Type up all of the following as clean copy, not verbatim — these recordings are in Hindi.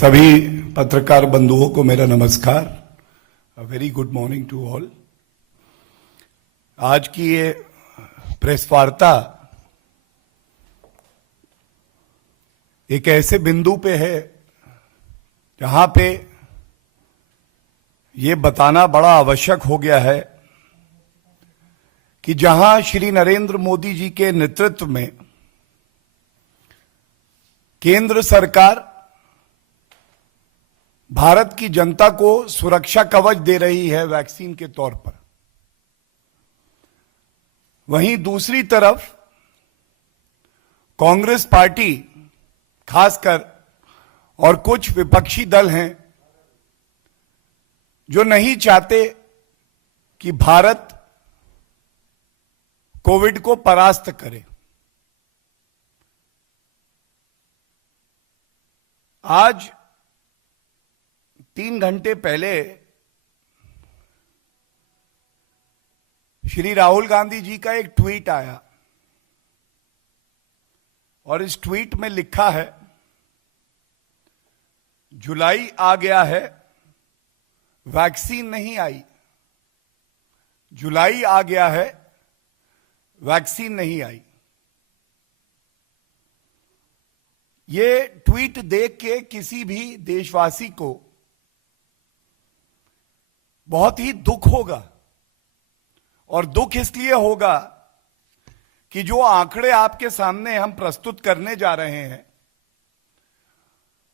सभी पत्रकार बंधुओं को मेरा नमस्कार। A very good morning to all. आज की ये प्रेस वार्ता एक ऐसे बिंदु पे है जहां पे ये बताना बड़ा आवश्यक हो गया है कि जहां श्री नरेंद्र मोदी जी के नेतृत्व में केंद्र सरकार भारत की जनता को सुरक्षा कवच दे रही है वैक्सीन के तौर पर, वहीं दूसरी तरफ कांग्रेस पार्टी खासकर और कुछ विपक्षी दल हैं जो नहीं चाहते कि भारत कोविड को परास्त करे। आज 3 घंटे पहले श्री राहुल गांधी जी का एक ट्वीट आया और इस ट्वीट में लिखा है, जुलाई आ गया है, वैक्सीन नहीं आई। जुलाई आ गया है, वैक्सीन नहीं आई। ये ट्वीट देख के किसी भी देशवासी को बहुत ही दुख होगा, और दुख इसलिए होगा कि जो आंकड़े आपके सामने हम प्रस्तुत करने जा रहे हैं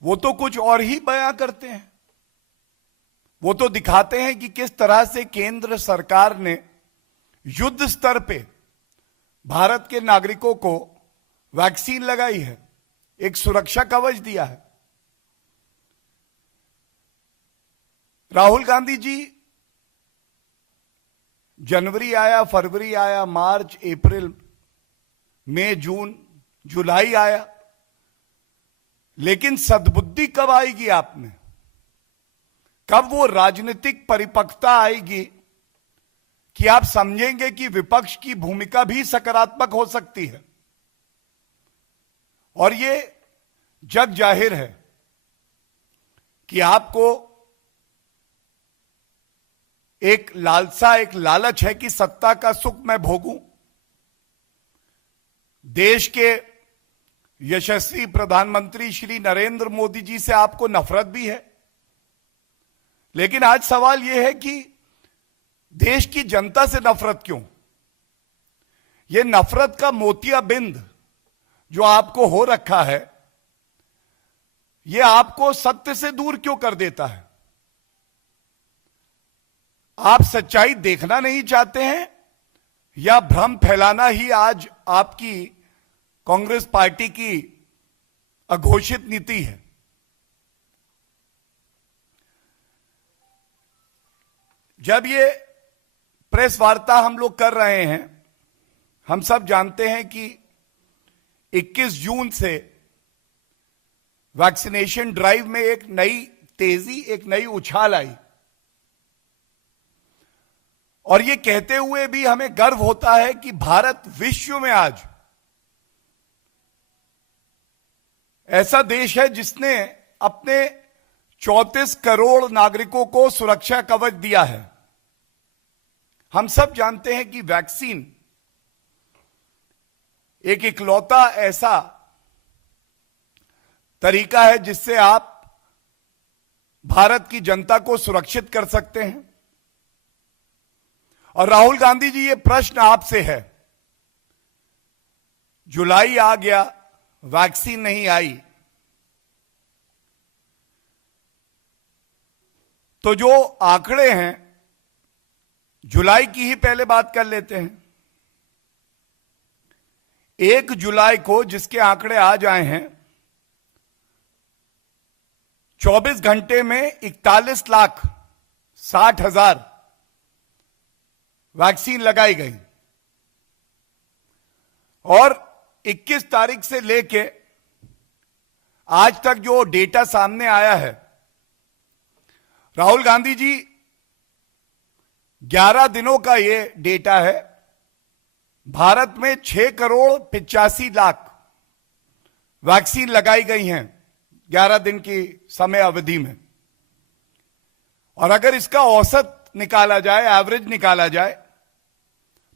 वो तो कुछ और ही बयां करते हैं। वो तो दिखाते हैं कि किस तरह से केंद्र सरकार ने युद्ध स्तर पे भारत के नागरिकों को वैक्सीन लगाई है, एक सुरक्षा कवच दिया है। राहुल गांधी जी, जनवरी आया, फरवरी आया, मार्च, अप्रैल, मई, जून, जुलाई आया, लेकिन सद्बुद्धि कब आएगी आप में? कब वो राजनीतिक परिपक्वता आएगी कि आप समझेंगे कि विपक्ष की भूमिका भी सकारात्मक हो सकती है? और ये जग जाहिर है कि आपको एक लालसा, एक लालच है कि सत्ता का सुख मैं भोगूं। देश के यशस्वी प्रधानमंत्री श्री नरेंद्र मोदी जी से आपको नफरत भी है, लेकिन आज सवाल यह है कि देश की जनता से नफरत क्यों? यह नफरत का मोतियाबिंद जो आपको हो रखा है, यह आपको सत्य से दूर क्यों कर देता है? आप सच्चाई देखना नहीं चाहते हैं या भ्रम फैलाना ही आज आपकी कांग्रेस पार्टी की अघोषित नीति है? जब ये प्रेस वार्ता हम लोग कर रहे हैं, हम सब जानते हैं कि 21 जून से वैक्सीनेशन ड्राइव में एक नई तेजी, एक नई उछाल आई, और ये कहते हुए भी हमें गर्व होता है कि भारत विश्व में आज ऐसा देश है जिसने अपने 34 करोड़ नागरिकों को सुरक्षा कवच दिया है। हम सब जानते हैं कि वैक्सीन एक इकलौता ऐसा तरीका है जिससे आप भारत की जनता को सुरक्षित कर सकते हैं। और राहुल गांधी जी, ये प्रश्न आपसे है, जुलाई आ गया, वैक्सीन नहीं आई, तो जो आंकड़े हैं, जुलाई की ही पहले बात कर लेते हैं। 1 जुलाई को जिसके आंकड़े आज आए हैं, 24 घंटे में 41,60,000 वैक्सीन लगाई गई, और 21 तारीख से लेके आज तक जो डेटा सामने आया है, राहुल गांधी जी, 11 दिनों का ये डेटा है। भारत में 6 करोड़ 85 लाख वैक्सीन लगाई गई हैं 11 दिन की समय अवधि में। और अगर इसका औसत निकाला जाए, एवरेज निकाला जाए,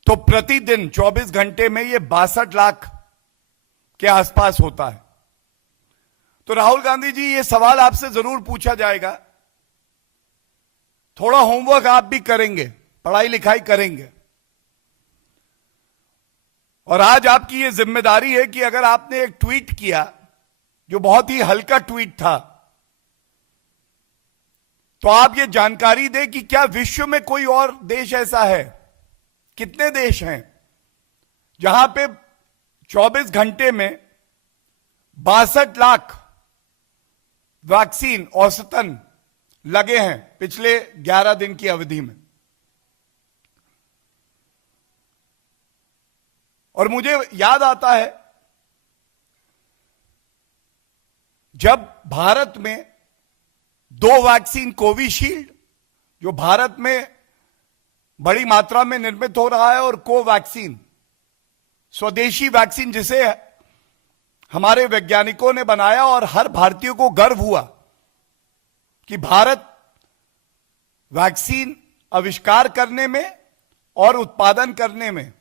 तो प्रतिदिन 24 घंटे में यह 62 लाख के आसपास होता है। तो राहुल गांधी जी, यह सवाल आपसे जरूर पूछा जाएगा, थोड़ा होमवर्क आप भी करेंगे, पढ़ाई लिखाई करेंगे, और आज आपकी यह जिम्मेदारी है कि अगर आपने एक ट्वीट किया जो बहुत ही हल्का ट्वीट था, तो आप ये जानकारी दें कि क्या विश्व में कोई और देश ऐसा है, कितने देश हैं जहां पे 24 घंटे में 62 लाख वैक्सीन औसतन लगे हैं पिछले 11 दिन की अवधि में। और मुझे याद आता है जब भारत में 2 वैक्सीन कोविशील्ड, जो भारत में बड़ी मात्रा में निर्मित हो रहा है, और कोवैक्सीन, स्वदेशी वैक्सीन जिसे हमारे वैज्ञानिकों ने बनाया, और हर भारतीय को गर्व हुआ कि भारत वैक्सीन आविष्कार करने में और उत्पादन करने में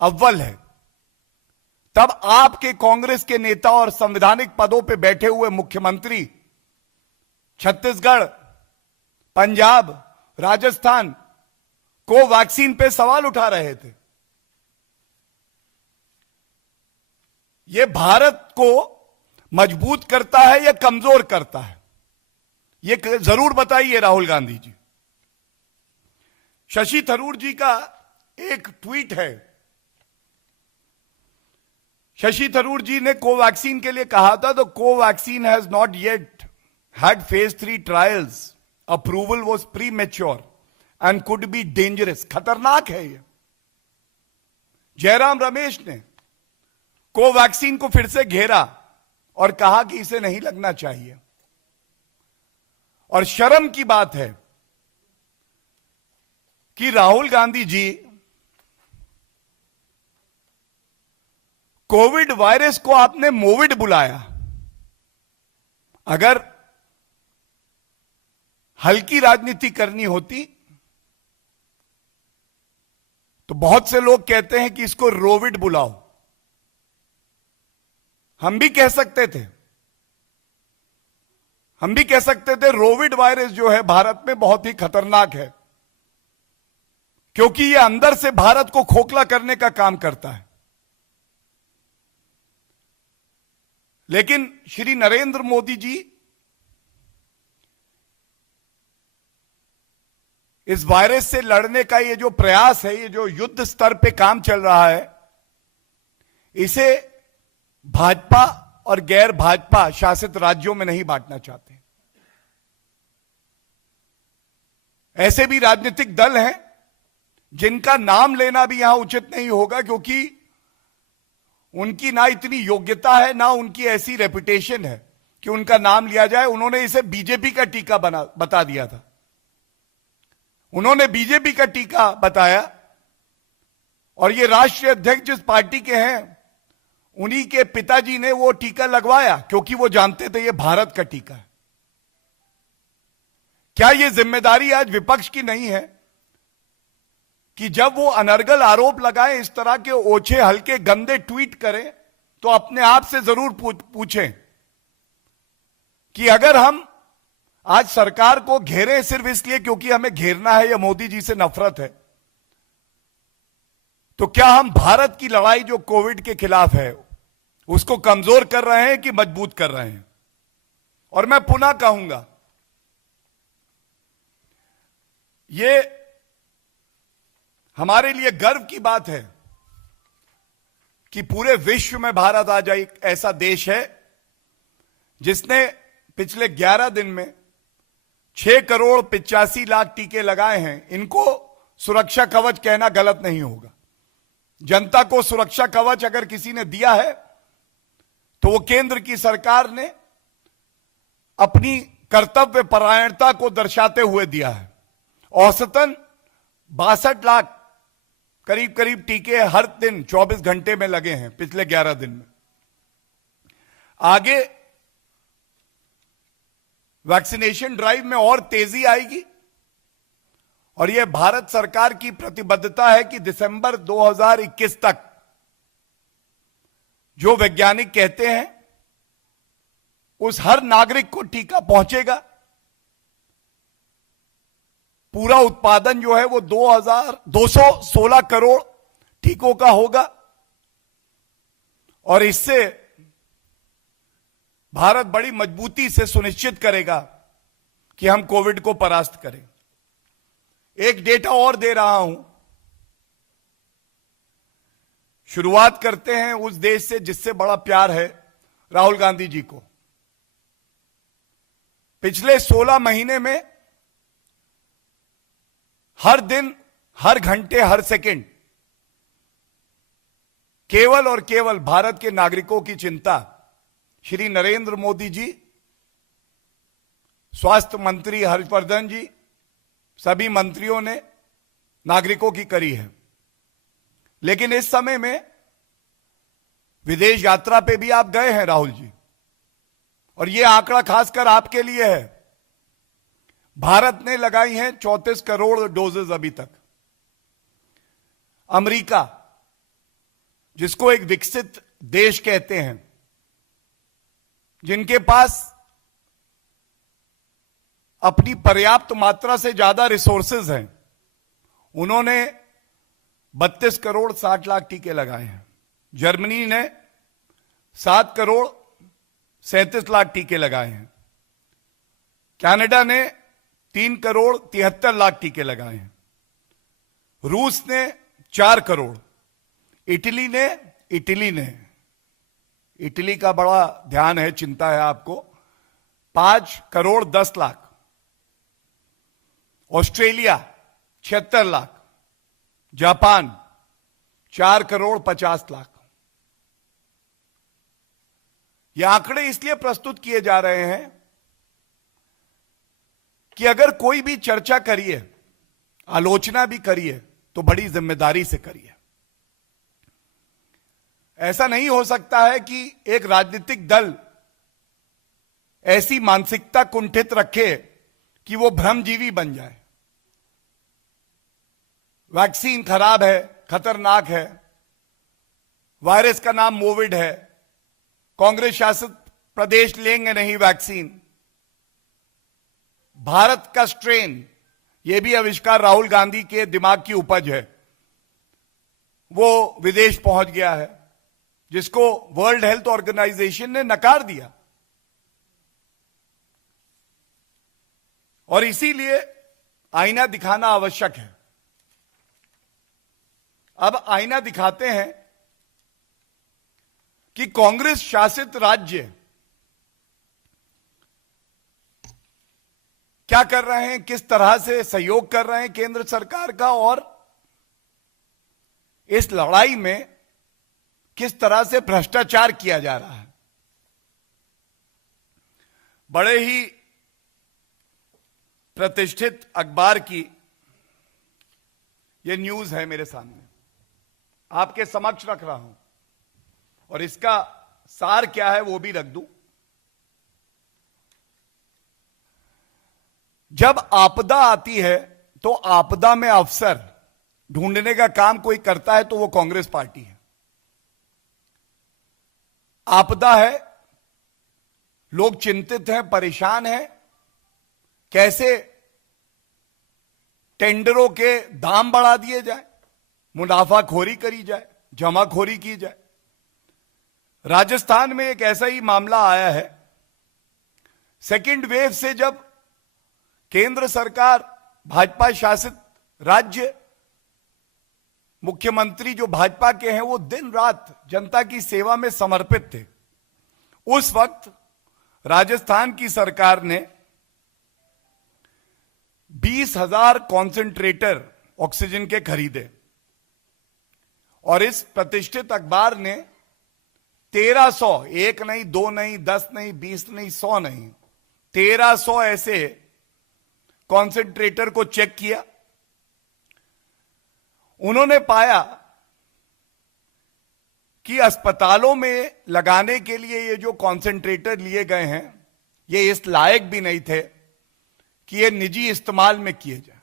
अव्वल है। तब आपके कांग्रेस के नेता और संवैधानिक पदों पर बैठे हुए मुख्यमंत्री छत्तीसगढ़, पंजाब, राजस्थान कोवैक्सीन पे सवाल उठा रहे थे। यह भारत को मजबूत करता है या कमजोर करता है, यह जरूर बताइए राहुल गांधी जी। शशि थरूर जी का एक ट्वीट है। शशि थरूर जी ने कोवैक्सीन के लिए कहा था, तो Covaxin has not yet had phase 3 trials, approval was premature and could be dangerous. खतरनाक है यह। जयराम रमेश ने कोवैक्सीन को फिर से घेरा और कहा कि इसे नहीं लगना चाहिए। और शर्म की बात है कि राहुल गांधी जी कोविड वायरस को आपने मोविड बुलाया। अगर हल्की राजनीति करनी होती तो बहुत से लोग कहते हैं कि इसको रोविड बुलाओ, हम भी कह सकते थे। हम भी कह सकते थे रोविड वायरस जो है भारत में बहुत ही खतरनाक है, क्योंकि यह अंदर से भारत को खोखला करने का काम करता है। लेकिन श्री नरेंद्र मोदी जी इस वायरस से लड़ने का ये जो प्रयास है, ये जो युद्ध स्तर पे काम चल रहा है, इसे भाजपा और गैर भाजपा शासित राज्यों में नहीं बांटना चाहते। ऐसे भी राजनीतिक दल हैं जिनका नाम लेना भी यहां उचित नहीं होगा, क्योंकि उनकी ना इतनी योग्यता है, ना उनकी ऐसी रेपुटेशन है कि उनका नाम लिया जाए। उन्होंने इसे बीजेपी का टीका बता दिया था। उन्होंने बीजेपी का टीका बताया, और ये राष्ट्रीय अध्यक्ष जिस पार्टी के हैं उन्हीं के पिताजी ने वो टीका लगवाया, क्योंकि वो जानते थे ये भारत का टीका है। क्या ये जिम्मेदारी आज विपक्ष की नहीं है कि जब वो अनर्गल आरोप लगाए, इस तरह के ओछे हल्के गंदे ट्वीट करें, तो अपने आप से जरूर पूछें कि अगर हम आज सरकार को घेरें सिर्फ इसलिए क्योंकि हमें घेरना है या मोदी जी से नफरत है, तो क्या हम भारत की लड़ाई जो कोविड के खिलाफ है उसको कमजोर कर रहे हैं कि मजबूत कर रहे हैं? और मैं पुनः कहूंगा, ये हमारे लिए गर्व की बात है कि पूरे विश्व में भारत आज एक ऐसा देश है जिसने पिछले 11 दिन में 6,85,00,000 टीके लगाए हैं। इनको सुरक्षा कवच कहना गलत नहीं होगा। जनता को सुरक्षा कवच अगर किसी ने दिया है तो वो केंद्र की सरकार ने अपनी कर्तव्य परायणता को दर्शाते हुए दिया है। औसतन 62 लाख करीब करीब टीके हर दिन 24 घंटे में लगे हैं पिछले 11 दिन में। आगे वैक्सीनेशन ड्राइव में और तेजी आएगी और यह भारत सरकार की प्रतिबद्धता है कि दिसंबर 2021 तक जो वैज्ञानिक कहते हैं उस हर नागरिक को टीका पहुंचेगा। पूरा उत्पादन जो है वो 216 करोड़ टीकों का होगा और इससे भारत बड़ी मजबूती से सुनिश्चित करेगा कि हम कोविड को परास्त करें। एक डेटा और दे रहा हूं। शुरुआत करते हैं उस देश से जिससे बड़ा प्यार है राहुल गांधी जी को। पिछले 16 महीने में हर दिन, हर घंटे, हर सेकंड केवल और केवल भारत के नागरिकों की चिंता श्री नरेंद्र मोदी जी, स्वास्थ्य मंत्री हर्षवर्धन जी, सभी मंत्रियों ने नागरिकों की करी है। लेकिन इस समय में विदेश यात्रा पे भी आप गए हैं राहुल जी, और यह आंकड़ा खासकर आपके लिए है। भारत ने लगाई हैं 34 करोड़ डोजेज अभी तक। अमेरिका, जिसको एक विकसित देश कहते हैं, जिनके पास अपनी पर्याप्त मात्रा से ज्यादा रिसोर्सेज हैं, उन्होंने 32 करोड़ 60 लाख टीके लगाए हैं। जर्मनी ने 7 करोड़ 37 लाख टीके लगाए हैं। कनाडा ने 3 करोड़ 73 लाख टीके लगाए हैं। रूस ने 4 करोड़। इटली का बड़ा ध्यान है, चिंता है आपको, 5 करोड़ 10 लाख। ऑस्ट्रेलिया 76 लाख। जापान 4 करोड़ 50 लाख। ये आंकड़े इसलिए प्रस्तुत किए जा रहे हैं कि अगर कोई भी चर्चा करिए, आलोचना भी करिए, तो बड़ी जिम्मेदारी से करिए। ऐसा नहीं हो सकता है कि एक राजनीतिक दल ऐसी मानसिकता कुंठित रखे कि वो भ्रमजीवी बन जाए। वैक्सीन खराब है, खतरनाक है, वायरस का नाम कोविड है, कांग्रेस शासित प्रदेश लेंगे नहीं वैक्सीन। भारत का स्ट्रेन, यह भी आविष्कार राहुल गांधी के दिमाग की उपज है, वो विदेश पहुंच गया है, जिसको वर्ल्ड हेल्थ ऑर्गेनाइजेशन ने नकार दिया। और इसीलिए आईना दिखाना आवश्यक है। अब आईना दिखाते हैं कि कांग्रेस शासित राज्य क्या कर रहे हैं, किस तरह से सहयोग कर रहे हैं केंद्र सरकार का, और इस लड़ाई में किस तरह से भ्रष्टाचार किया जा रहा है। बड़े ही प्रतिष्ठित अखबार की यह न्यूज है मेरे सामने, आपके समक्ष रख रहा हूं, और इसका सार क्या है वो भी रख दूं। जब आपदा आती है तो आपदा में अवसर ढूंढने का काम कोई करता है तो वो कांग्रेस पार्टी है। आपदा है, लोग चिंतित हैं, परेशान हैं, कैसे टेंडरों के दाम बढ़ा दिए जाए, मुनाफाखोरी करी जाए, जमाखोरी की जाए। राजस्थान में एक ऐसा ही मामला आया है। सेकेंड वेव से जब केंद्र सरकार, भाजपा शासित राज्य, मुख्यमंत्री जो भाजपा के हैं, वो दिन रात जनता की सेवा में समर्पित थे। उस वक्त राजस्थान की सरकार ने 20,000 कॉन्सेंट्रेटर ऑक्सीजन के खरीदे, और इस प्रतिष्ठित अखबार ने 1300, 1 नहीं, 2 नहीं, 10 नहीं, 20 नहीं, 100 नहीं, 1300 ऐसे कॉन्सेंट्रेटर को चेक किया। उन्होंने पाया कि अस्पतालों में लगाने के लिए ये जो कॉन्सेंट्रेटर लिए गए हैं, ये इस लायक भी नहीं थे कि ये निजी इस्तेमाल में किए जाए।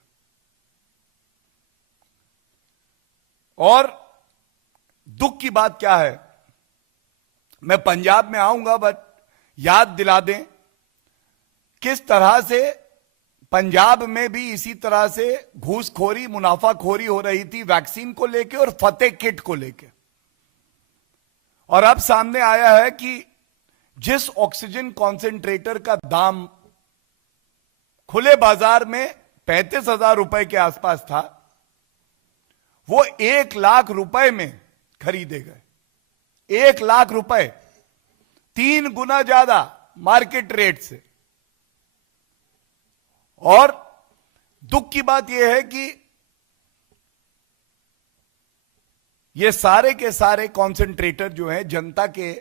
और दुख की बात क्या है, मैं पंजाब में आऊंगा, बट याद दिला दें किस तरह से पंजाब में भी इसी तरह से घूसखोरी, मुनाफाखोरी हो रही थी वैक्सीन को लेके और फतेह किट को लेके। और अब सामने आया है कि जिस ऑक्सीजन कॉन्सेंट्रेटर का दाम खुले बाजार में 35,000 रुपए के आसपास था, वो 1 लाख रुपए में खरीदे गए। 1 लाख रुपए, 3 गुना ज्यादा मार्केट रेट से। और दुख की बात यह है कि ये सारे के सारे कॉन्सेंट्रेटर जो हैं जनता के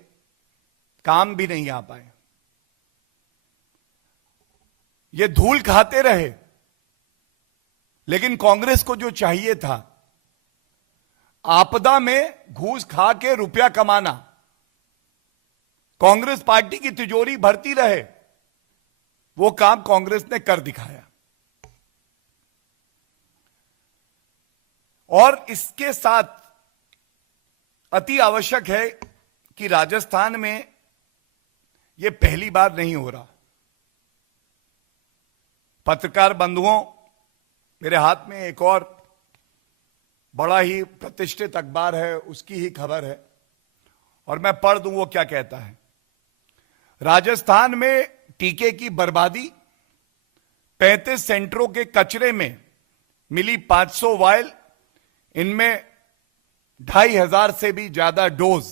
काम भी नहीं आ पाए। ये धूल खाते रहे, लेकिन कांग्रेस को जो चाहिए था आपदा में घूस खा के रुपया कमाना, कांग्रेस पार्टी की तिजोरी भरती रहे, वो काम कांग्रेस ने कर दिखाया। और इसके साथ अति आवश्यक है कि राजस्थान में यह पहली बार नहीं हो रहा। पत्रकार बंधुओं, मेरे हाथ में एक और बड़ा ही प्रतिष्ठित अखबार है, उसकी ही खबर है और मैं पढ़ दूं वो क्या कहता है। राजस्थान में टीके की बर्बादी, 35 सेंटरों के कचरे में मिली 500 वायल, इनमें 2,500 से भी ज्यादा डोज।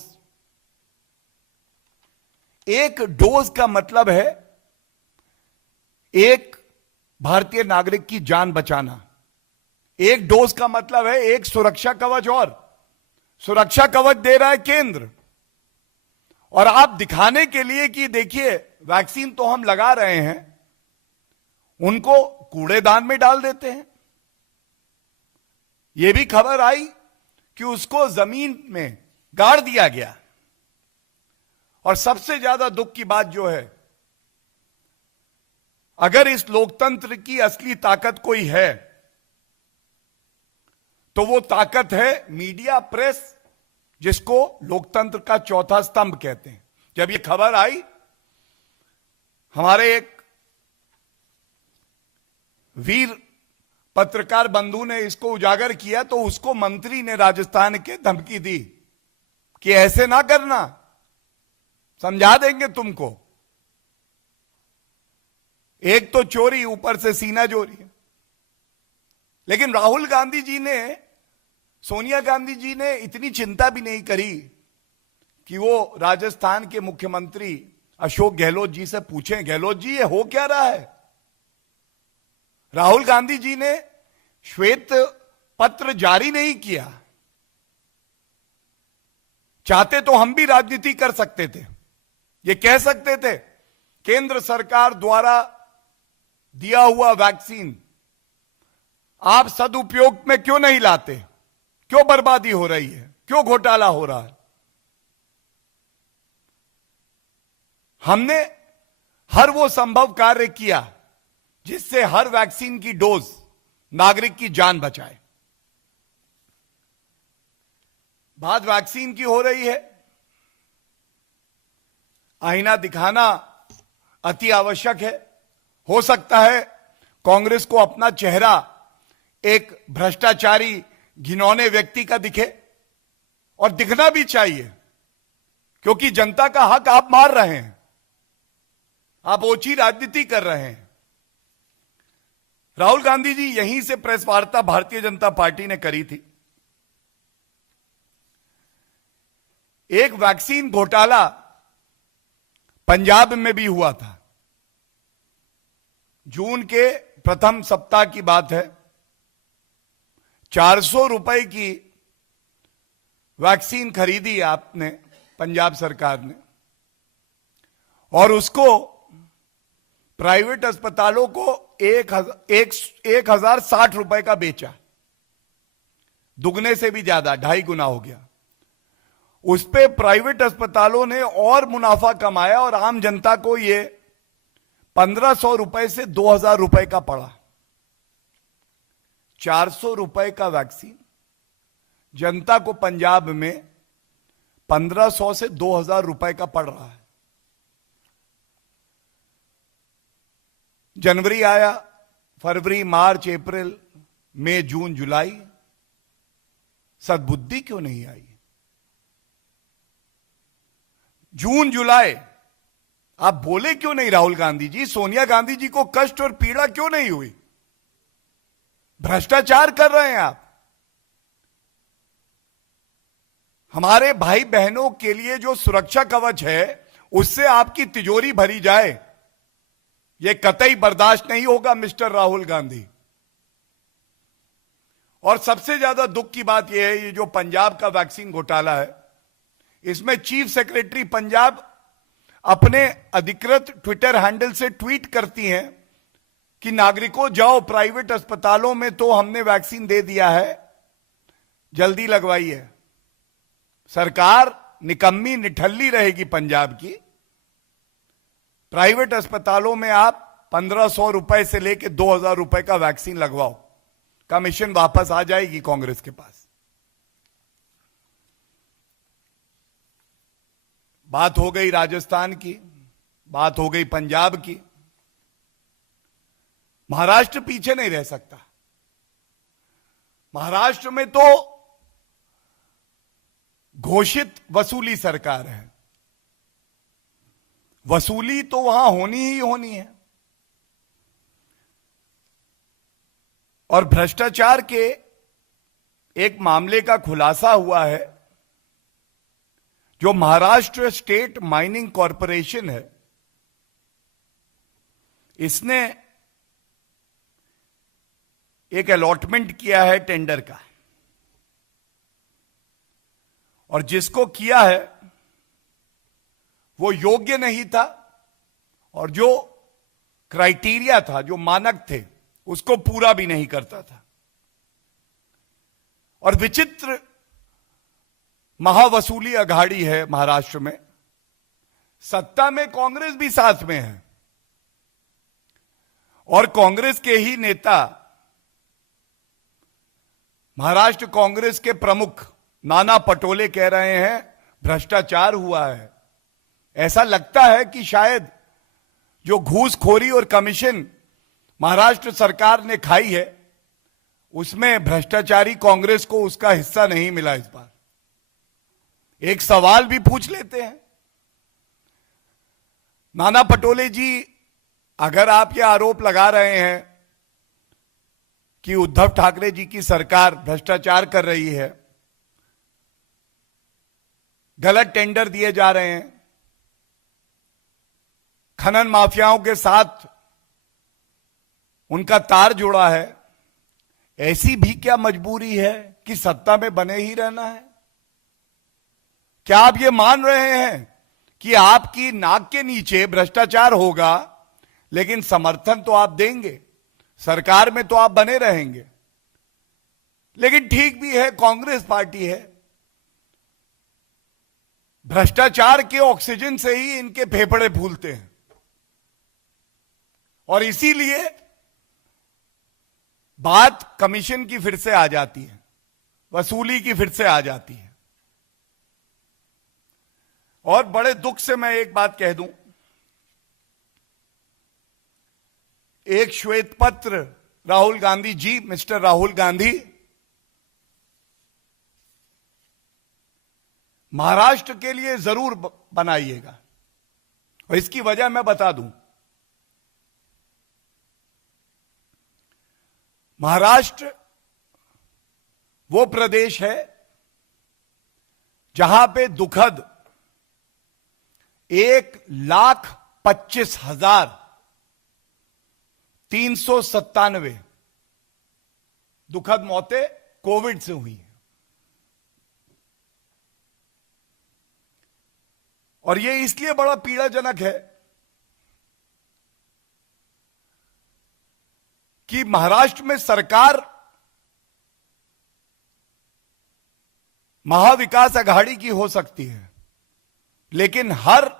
एक डोज का मतलब है एक भारतीय नागरिक की जान बचाना। एक डोज का मतलब है एक सुरक्षा कवच, और सुरक्षा कवच दे रहा है केंद्र। और आप दिखाने के लिए कि देखिए वैक्सीन तो हम लगा रहे हैं, उनको कूड़ेदान में डाल देते हैं। यह भी खबर आई कि उसको जमीन में गाड़ दिया गया। और सबसे ज्यादा दुख की बात जो है, अगर इस लोकतंत्र की असली ताकत कोई है तो वो ताकत है मीडिया, प्रेस, जिसको लोकतंत्र का चौथा स्तंभ कहते हैं। जब ये खबर आई, हमारे एक वीर पत्रकार बंधु ने इसको उजागर किया, तो उसको मंत्री ने राजस्थान के धमकी दी कि ऐसे ना करना, समझा देंगे तुमको। एक तो चोरी, ऊपर से सीना चोरी। लेकिन राहुल गांधी जी ने, सोनिया गांधी जी ने इतनी चिंता भी नहीं करी कि वो राजस्थान के मुख्यमंत्री अशोक गहलोत जी से पूछें, गहलोत जी ये हो क्या रहा है। राहुल गांधी जी ने श्वेत पत्र जारी नहीं किया। चाहते तो हम भी राजनीति कर सकते थे, ये कह सकते थे केंद्र सरकार द्वारा दिया हुआ वैक्सीन आप सदुपयोग में क्यों नहीं लाते, क्यों बर्बादी हो रही है, क्यों घोटाला हो रहा है। हमने हर वो संभव कार्य किया जिससे हर वैक्सीन की डोज नागरिक की जान बचाए। बात वैक्सीन की हो रही है, आईना दिखाना अति आवश्यक है। हो सकता है कांग्रेस को अपना चेहरा एक भ्रष्टाचारी, घिनौने व्यक्ति का दिखे, और दिखना भी चाहिए, क्योंकि जनता का हक आप मार रहे हैं, आप ओछी राजनीति कर रहे हैं। राहुल गांधी जी यहीं से प्रेस वार्ता भारतीय जनता पार्टी ने करी थी। एक वैक्सीन घोटाला पंजाब में भी हुआ था। जून के प्रथम सप्ताह की बात है। 400 रुपए की वैक्सीन खरीदी आपने, पंजाब सरकार ने, और उसको प्राइवेट अस्पतालों को 1,060 रुपए का बेचा। दुगने से भी ज्यादा, 2.5 गुना हो गया। उस पे प्राइवेट अस्पतालों ने और मुनाफा कमाया और आम जनता को ये 1500 रुपए से 2000 रुपए का पड़ा। 400 रुपए का वैक्सीन जनता को पंजाब में 1500 से 2000 रुपए का पड़ रहा है। जनवरी आया, फरवरी, मार्च, अप्रैल, मई, जून, जुलाई, सद्बुद्धि क्यों नहीं आई? जून जुलाई आप बोले क्यों नहीं? राहुल गांधी जी, सोनिया गांधी जी को कष्ट और पीड़ा क्यों नहीं हुई? भ्रष्टाचार कर रहे हैं आप। हमारे भाई बहनों के लिए जो सुरक्षा कवच है उससे आपकी तिजोरी भरी जाए, यह कतई बर्दाश्त नहीं होगा मिस्टर राहुल गांधी। और सबसे ज्यादा दुख की बात यह है, ये जो पंजाब का वैक्सीन घोटाला है, इसमें चीफ सेक्रेटरी पंजाब अपने अधिकृत ट्विटर हैंडल से ट्वीट करती हैं कि नागरिकों जाओ प्राइवेट अस्पतालों में, तो हमने वैक्सीन दे दिया है, जल्दी लगवाइए। सरकार निकम्मी निठल्ली रहेगी पंजाब की। प्राइवेट अस्पतालों में आप 1500 रुपए से लेकर 2000 रुपए का वैक्सीन लगवाओ, कमीशन वापस आ जाएगी कांग्रेस के पास। बात हो गई राजस्थान की, बात हो गई पंजाब की। महाराष्ट्र पीछे नहीं रह सकता। महाराष्ट्र में तो घोषित वसूली सरकार है, वसूली तो वहां होनी ही होनी है। और भ्रष्टाचार के एक मामले का खुलासा हुआ है। जो महाराष्ट्र स्टेट माइनिंग कॉरपोरेशन है, इसने एक अलॉटमेंट किया है टेंडर का, और जिसको किया है वो योग्य नहीं था, और जो क्राइटेरिया था, जो मानक थे, उसको पूरा भी नहीं करता था। और विचित्र महावसूली अघाड़ी है महाराष्ट्र में। सत्ता में कांग्रेस भी साथ में है, और कांग्रेस के ही नेता, महाराष्ट्र कांग्रेस के प्रमुख नाना पटोले कह रहे हैं भ्रष्टाचार हुआ है। ऐसा लगता है कि शायद जो घूसखोरी और कमीशन महाराष्ट्र सरकार ने खाई है, उसमें भ्रष्टाचारी कांग्रेस को उसका हिस्सा नहीं मिला इस बार। एक सवाल भी पूछ लेते हैं, नाना पटोले जी, अगर आप ये आरोप लगा रहे हैं कि उद्धव ठाकरे जी की सरकार भ्रष्टाचार कर रही है, गलत टेंडर दिए जा रहे हैं, खनन माफियाओं के साथ उनका तार जुड़ा है, ऐसी भी क्या मजबूरी है कि सत्ता में बने ही रहना है? क्या आप ये मान रहे हैं कि आपकी नाक के नीचे भ्रष्टाचार होगा, लेकिन समर्थन तो आप देंगे, सरकार में तो आप बने रहेंगे? लेकिन ठीक भी है, कांग्रेस पार्टी है, भ्रष्टाचार के ऑक्सीजन से ही इनके फेफड़े फूलते हैं, और इसीलिए बात कमीशन की फिर से आ जाती है, वसूली की फिर से आ जाती है। और बड़े दुख से मैं एक बात कह दूं, एक श्वेत पत्र राहुल गांधी जी, मिस्टर राहुल गांधी, महाराष्ट्र के लिए जरूर बनाइएगा, और इसकी वजह मैं बता दूं। महाराष्ट्र वो प्रदेश है जहां पे दुखद 1,25,397 दुखद मौतें कोविड से हुई हैं। और यह इसलिए बड़ा पीड़ाजनक है कि महाराष्ट्र में सरकार महाविकास अघाड़ी की हो सकती है, लेकिन हर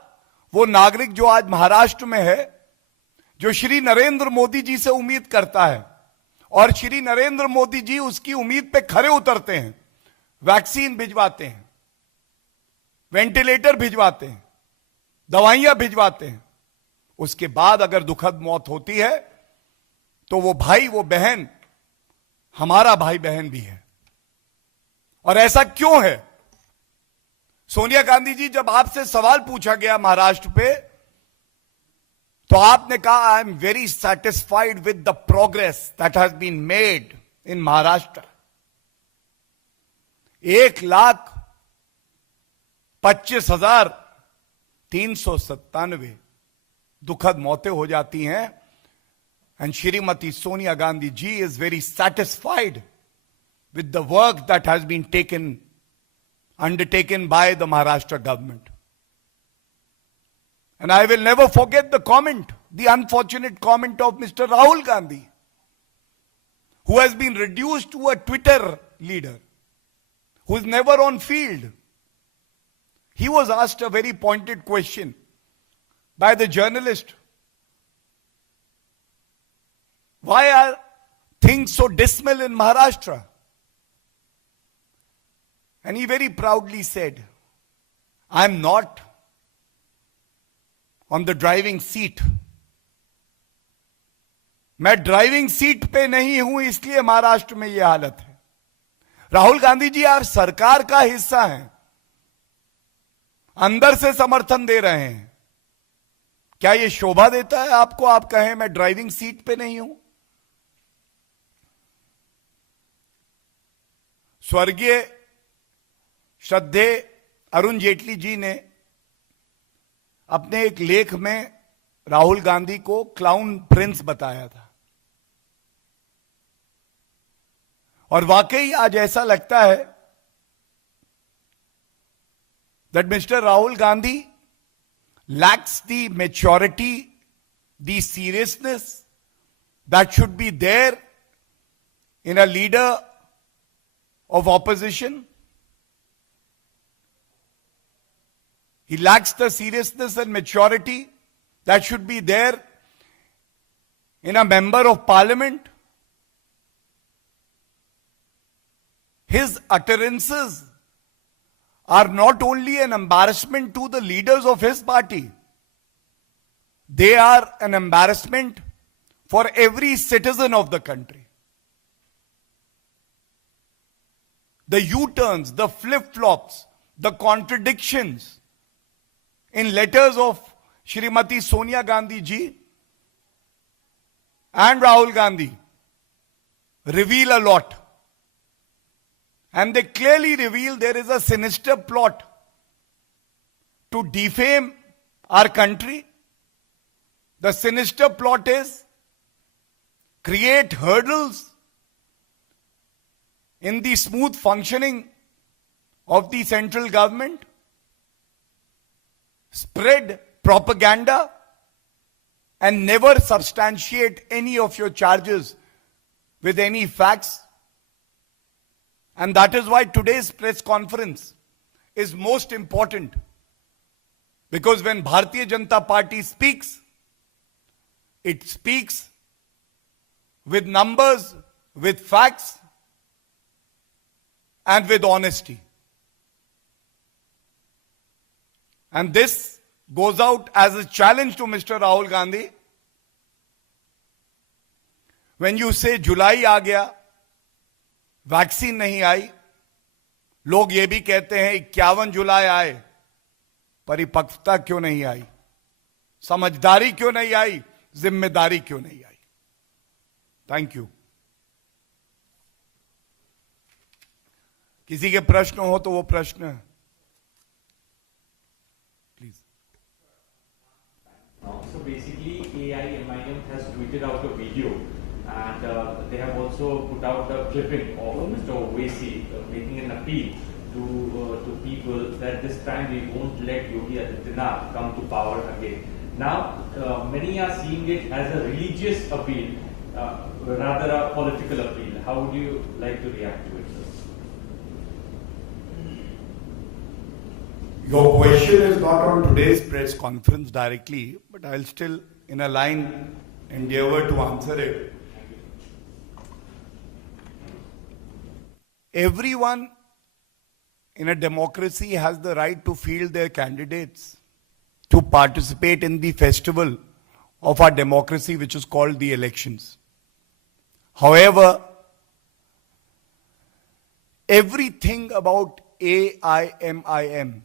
वो नागरिक जो आज महाराष्ट्र में है, जो श्री नरेंद्र मोदी जी से उम्मीद करता है, और श्री नरेंद्र मोदी जी उसकी उम्मीद पे खरे उतरते हैं, वैक्सीन भिजवाते हैं, वेंटिलेटर भिजवाते हैं, दवाइयां भिजवाते हैं, उसके बाद अगर दुखद मौत होती है तो वो भाई वो बहन हमारा भाई बहन भी है। और ऐसा क्यों है? सोनिया गांधी जी, जब आपसे सवाल पूछा गया महाराष्ट्र पे, तो आपने कहा I am very satisfied with the progress that has been made in Maharashtra. 1,25,397 दुखद मौतें हो जाती हैं, and Shrimati Sonia Gandhi ji is very satisfied with the work that has been undertaken by the Maharashtra government. And I will never forget the unfortunate comment of Mr. Rahul Gandhi, who has been reduced to a Twitter leader, who is never on field. He was asked a very pointed question by the journalist. Why are things so dismal in Maharashtra? And he very proudly said, I am not on the driving seat. मैं ड्राइविंग सीट पे नहीं हूं, इसलिए महाराष्ट्र में यह हालत है। राहुल गांधी जी, आप सरकार का हिस्सा हैं, अंदर से समर्थन दे रहे हैं, क्या यह शोभा देता है आपको? आप कहें मैं ड्राइविंग सीट पे नहीं हूं। स्वर्गीय श्रद्धेय अरुण जेटली जी ने अपने एक लेख में राहुल गांधी को क्लाउन प्रिंस बताया था, और वाकई आज ऐसा लगता है that mister Rahul Gandhi lacks the maturity, the seriousness that should be there in a leader of opposition. He lacks the seriousness and maturity that should be there in a member of parliament. His utterances are not only an embarrassment to the leaders of his party, they are an embarrassment for every citizen of the country. The U-turns, the flip-flops, the contradictions in letters of Shrimati Sonia Gandhi ji and Rahul Gandhi reveal a lot. And they clearly reveal there is a sinister plot to defame our country. The sinister plot is create hurdles in the smooth functioning of the central government, spread propaganda, and never substantiate any of your charges with any facts. And that is why today's press conference is most important. Because when Bharatiya Janata Party speaks, it speaks with numbers, with facts, and with honesty. And this goes out as a challenge to Mr. Rahul Gandhi. When you say July आ गया, वैक्सीन नहीं आई, लोग ये भी कहते हैं 51 जुलाई आए, परिपक्वता क्यों नहीं आई, समझदारी क्यों नहीं आई, जिम्मेदारी क्यों नहीं आई? Thank you. किसी के प्रश्न हो तो वो प्रश्न please. So basically AIMIM has tweeted out a video and they have also put out a clipping of Mr. Owaisi making an appeal to people that this time we won't let Yogi Adityanath come to power again. Now, many are seeing it as a religious appeal, rather a political appeal. How would you like to react to it, sir? Your question is not on today's press conference directly, but I'll still, in a line endeavor to answer it. Everyone in a democracy has the right to field their candidates to participate in the festival of our democracy, which is called the elections. However, everything about AIMIM,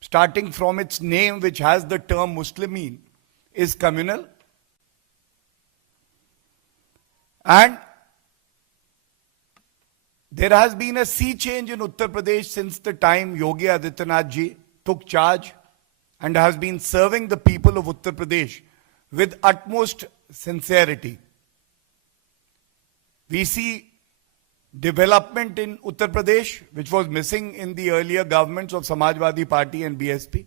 starting from its name, which has the term Muslimin, is communal. And there has been a sea change in Uttar Pradesh since the time Yogi Adityanath ji took charge and has been serving the people of Uttar Pradesh with utmost sincerity. We see development in Uttar Pradesh, which was missing in the earlier governments of Samajwadi Party and BSP.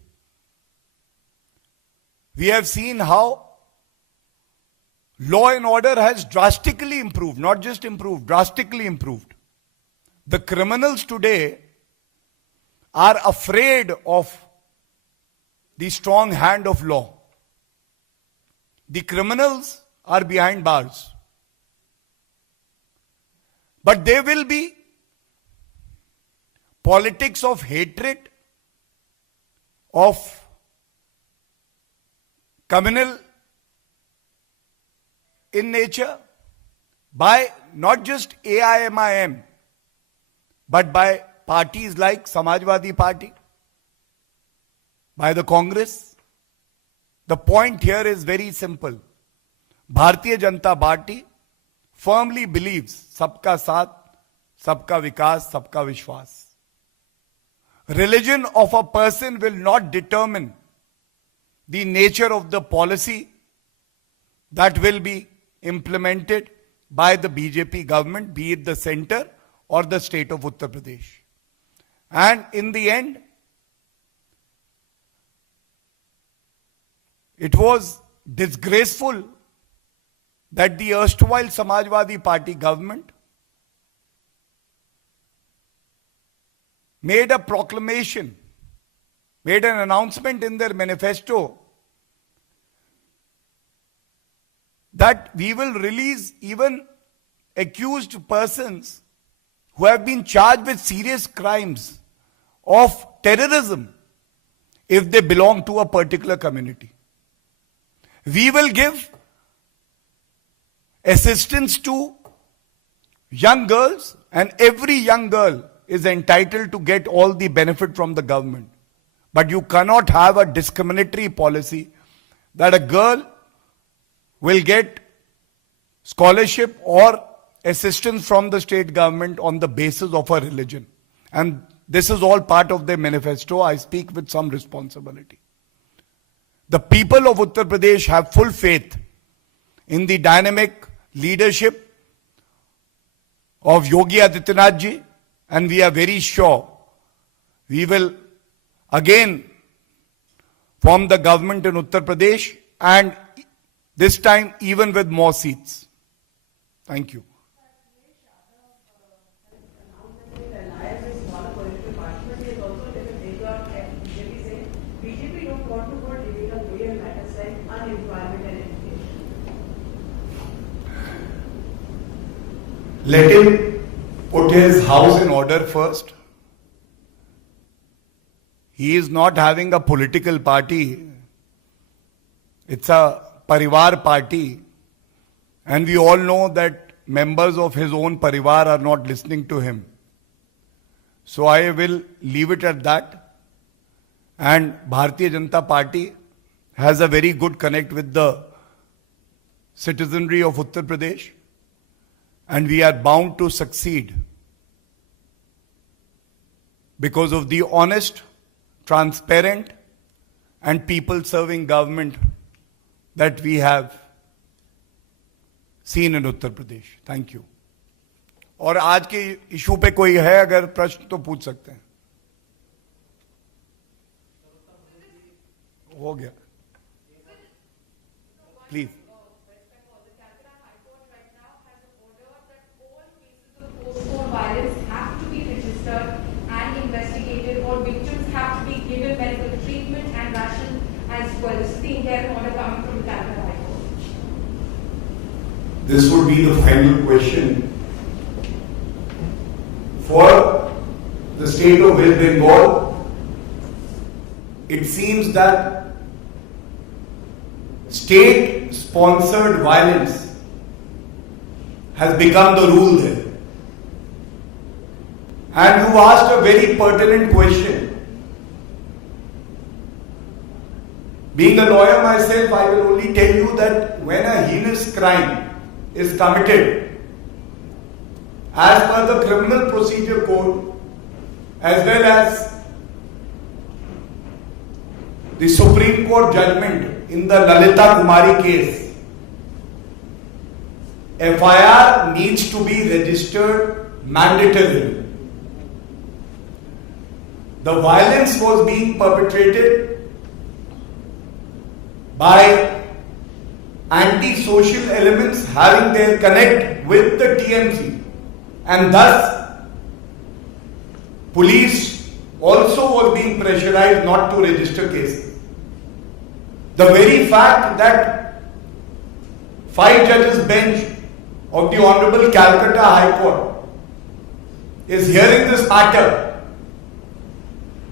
We have seen how law and order has drastically improved, not just improved, drastically improved. The criminals today are afraid of the strong hand of law. The criminals are behind bars. But there will be politics of hatred, of communal in nature, by not just AIMIM, but by parties like Samajwadi Party, by the Congress. The point here is very simple. Bharatiya Janata Party firmly believes sabka saath, sabka vikas, sabka vishwas. Religion of a person will not determine the nature of the policy that will be implemented by the BJP government, be it the center or the state of Uttar Pradesh. And in the end, it was disgraceful that the erstwhile Samajwadi Party government made a proclamation, made an announcement in their manifesto that we will release even accused persons who have been charged with serious crimes of terrorism if they belong to a particular community. We will give assistance to young girls, and every young girl is entitled to get all the benefit from the government. But you cannot have a discriminatory policy that a girl will get scholarship or assistance from the state government on the basis of her religion. And this is all part of their manifesto. I speak with some responsibility. The people of Uttar Pradesh have full faith in the dynamic leadership of Yogi Adityanath ji, and we are very sure we will again form the government in Uttar Pradesh, and this time even with more seats. Thank you. BJP don't want to go debate on real matters like unemployment and education. Let him put his house in order first. He is not having a political party. It's a Parivar party. And we all know that members of his own Parivar are not listening to him. So I will leave it at that. And Bharatiya Janata Party has a very good connect with the citizenry of Uttar Pradesh. And we are bound to succeed because of the honest, transparent and people-serving government that we have seen in Uttar Pradesh. Thank you. और आज के इशू पे कोई है अगर प्रश्न तो पूछ सकते हैं. हो गया. Please. Post-war violence have to be registered and investigated, or victims have to be given medical treatment and ration as well. This is the entire order coming from the Calcutta High Court. this would be the final question. For the state of West Bengal, it seems that state-sponsored violence has become the rule there. And you asked a very pertinent question. Being a lawyer myself, I will only tell you that when a heinous crime is committed, as per the Criminal Procedure Code, as well as the Supreme Court judgment in the Lalita Kumari case, FIR needs to be registered mandatorily. The violence was being perpetrated by anti-social elements having their connect with the TMC, and thus police also was being pressurized not to register cases. The very fact that 5 judges bench of the Honorable Calcutta High Court is hearing this matter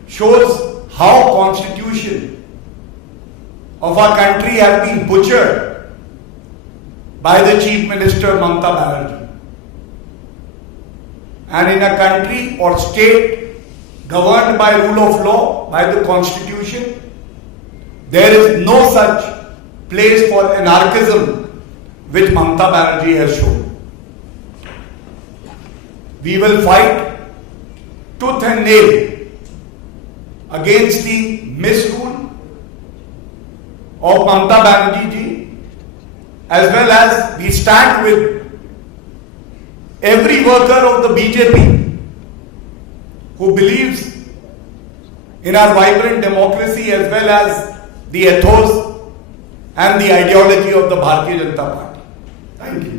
shows how Constitution of our country has been butchered by the Chief Minister Mamata Banerjee. And in a country or state governed by rule of law, by the Constitution, there is no such place for anarchism which Mamata Banerjee has shown. We will fight tooth and nail against the misrule of Mamata Banerjee ji, as well as we stand with every worker of the BJP who believes in our vibrant democracy as well as the ethos and the ideology of the Bharatiya Janata Party. Thank you.